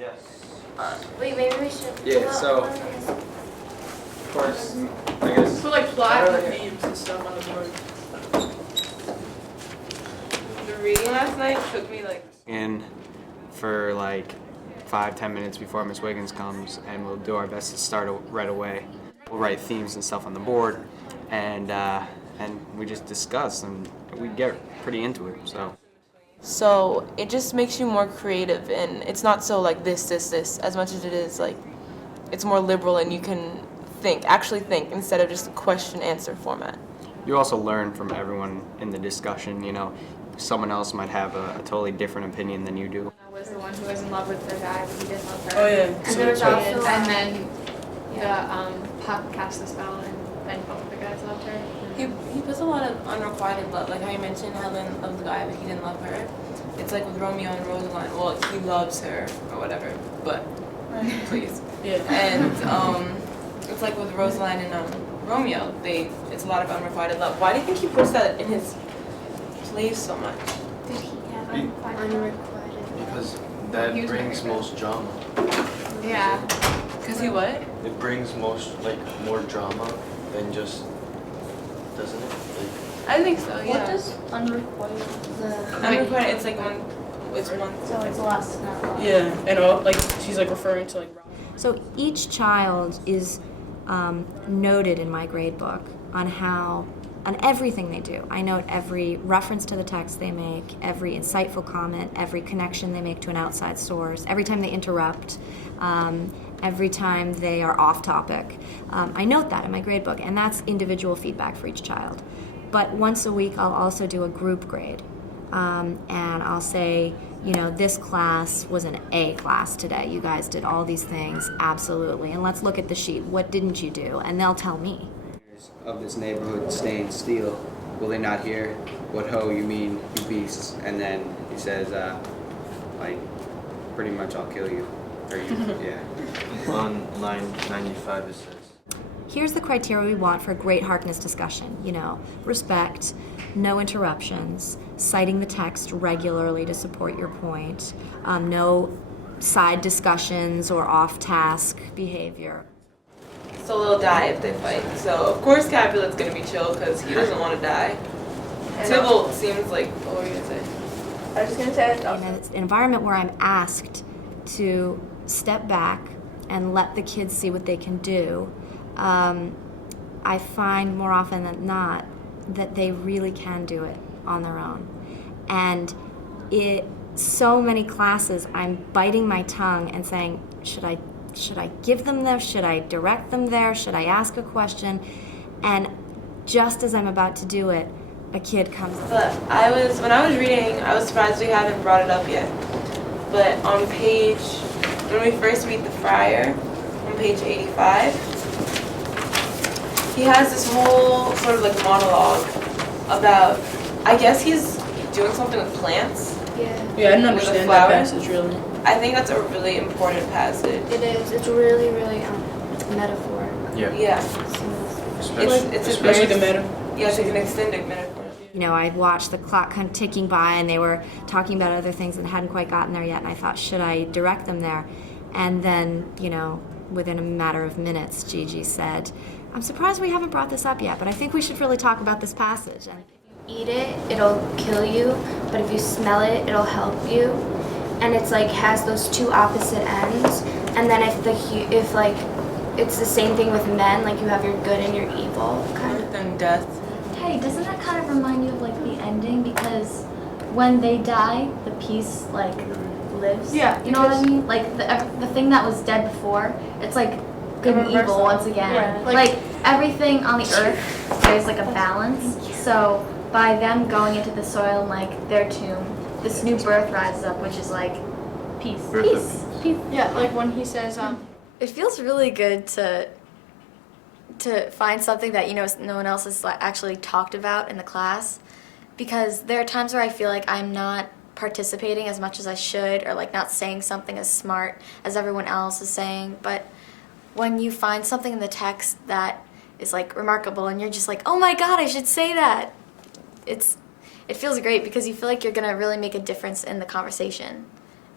Yes. Wait, maybe we should. Yeah, so, of course, I guess. Put like flag names and stuff on the board. The reading last night took me like In for like 5-10 minutes before Miss Wiggins comes, and we'll do our best to start right away. We'll write themes and stuff on the board, and we just discuss, and we get pretty into it. so it just makes you more creative, and it's not so like this as much as it is like it's more liberal, and you can actually think instead of just a question answer format. You also learn from everyone in the discussion. You know, someone else might have a totally different opinion than you do. I was the one who was in love with the guy, but he didn't love her. Oh yeah. And there was also, and then the Puck cast the spell, and then both the guys loved her. He puts a lot of unrequited love, like how you mentioned Helen loved the guy but he didn't love her. It's like with Romeo and Rosaline, well, he loves her or whatever, but please. Yeah. And it's like with Rosaline and Romeo, it's a lot of unrequited love. Why do you think he puts that in his plays so much? Did he have Be- unrequited? Because that He was brings very good. most drama. Yeah. Cause he what? It brings more drama than just, doesn't it? I think so, yeah. What does unrequited? Unrequited, it's like it's one. So it's less, not less. Yeah, and all like she's like referring to like. So each child is noted in my grade book on everything they do. I note every reference to the text they make, every insightful comment, every connection they make to an outside source, every time they interrupt, every time they are off topic. I note that in my grade book, and that's individual feedback for each child. But once a week, I'll also do a group grade. And I'll say, you know, this class was an A class today. You guys did all these things, absolutely. And let's look at the sheet. What didn't you do? And they'll tell me. Of this neighborhood staying still, will they not hear? What ho you mean, you beasts? And then he says, like, pretty much I'll kill you. Or you, yeah. On line 95 it says. Here's the criteria we want for a great Harkness discussion. You know, respect, no interruptions, citing the text regularly to support your point, no side discussions or off-task behavior. So they'll die if they fight. So of course Capulet's gonna be chill because he doesn't want to die. Tybalt seems like, what were you gonna say? I was just gonna say In an environment where I'm asked to step back and let the kids see what they can do, I find more often than not that they really can do it on their own. And so many classes, I'm biting my tongue and saying, should I give them there? Should I direct them there? Should I ask a question? And just as I'm about to do it, a kid comes. But when I was reading, I was surprised we haven't brought it up yet. But on when we first meet the friar, on page 85, he has this whole sort of like monologue about, I guess he's doing something with plants. Yeah. Yeah, I didn't With understand the that flower? passage really. I think that's a really important passage. It is. It's really, really metaphor. Yeah. Yeah. It's a Especially the very, meta. yeah, it's like an extended metaphor. You know, I watched the clock kind of ticking by, and they were talking about other things that hadn't quite gotten there yet, and I thought, should I direct them there? And then, you know, within a matter of minutes, Gigi said, I'm surprised we haven't brought this up yet, but I think we should really talk about this passage. And Eat it, it'll kill you, but if you smell it, it'll help you. And it's like has those two opposite ends. And then if like it's the same thing with men, like you have your good and your evil kind of. Birth and death. Hey, doesn't that kind of remind you of like the ending? Because when they die, the peace like lives. Yeah, You know what I mean? Like the thing that was dead before, it's like good and evil reversal. once again. Yeah. Like everything on the earth, there's like a balance. So by them going into the soil and like their tomb, this new birth rises up, which is like peace. Peace. Yeah, like when he says It feels really good to find something that, you know, no one else has actually talked about in the class, because there are times where I feel like I'm not participating as much as I should, or like not saying something as smart as everyone else is saying. But when you find something in the text that is like remarkable and you're just like, oh my god, I should say that, it feels great because you feel like you're gonna really make a difference in the conversation,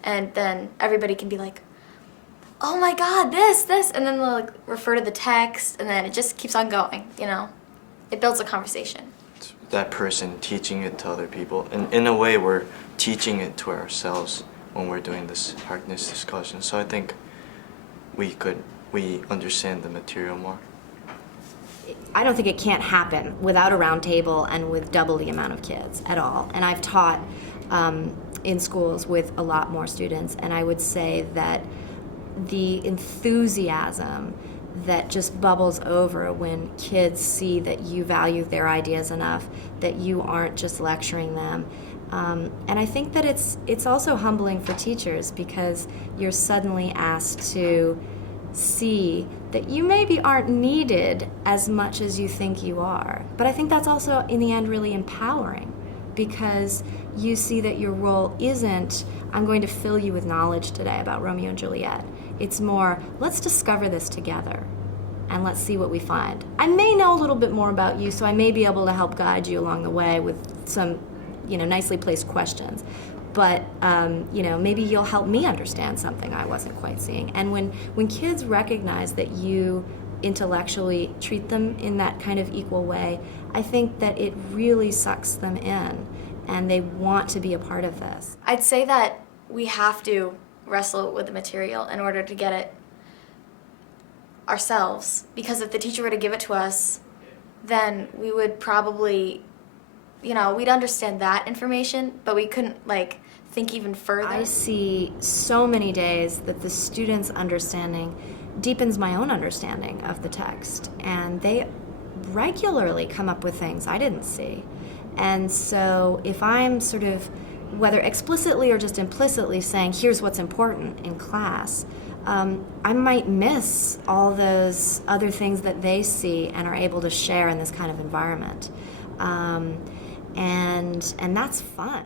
and then everybody can be like, oh my God, this, and then they'll like refer to the text, and then it just keeps on going, you know? It builds a conversation. It's that person teaching it to other people. And in a way, we're teaching it to ourselves when we're doing this hardness discussion. So I think we understand the material more. I don't think it can't happen without a round table and with double the amount of kids at all. And I've taught in schools with a lot more students, and I would say that the enthusiasm that just bubbles over when kids see that you value their ideas enough, that you aren't just lecturing them. And I think that it's also humbling for teachers, because you're suddenly asked to see that you maybe aren't needed as much as you think you are. But I think that's also, in the end, really empowering, because you see that your role isn't, I'm going to fill you with knowledge today about Romeo and Juliet. It's more, let's discover this together and let's see what we find. I may know a little bit more about you, so I may be able to help guide you along the way with some, nicely placed questions. But, maybe you'll help me understand something I wasn't quite seeing. And when kids recognize that you intellectually treat them in that kind of equal way, I think that it really sucks them in, and they want to be a part of this. I'd say that we have to wrestle with the material in order to get it ourselves, because if the teacher were to give it to us, then we would probably, we'd understand that information, but we couldn't think even further. I see so many days that the students' understanding deepens my own understanding of the text, and they regularly come up with things I didn't see. And so if I'm sort of, whether explicitly or just implicitly saying, here's what's important in class, I might miss all those other things that they see and are able to share in this kind of environment. And that's fun.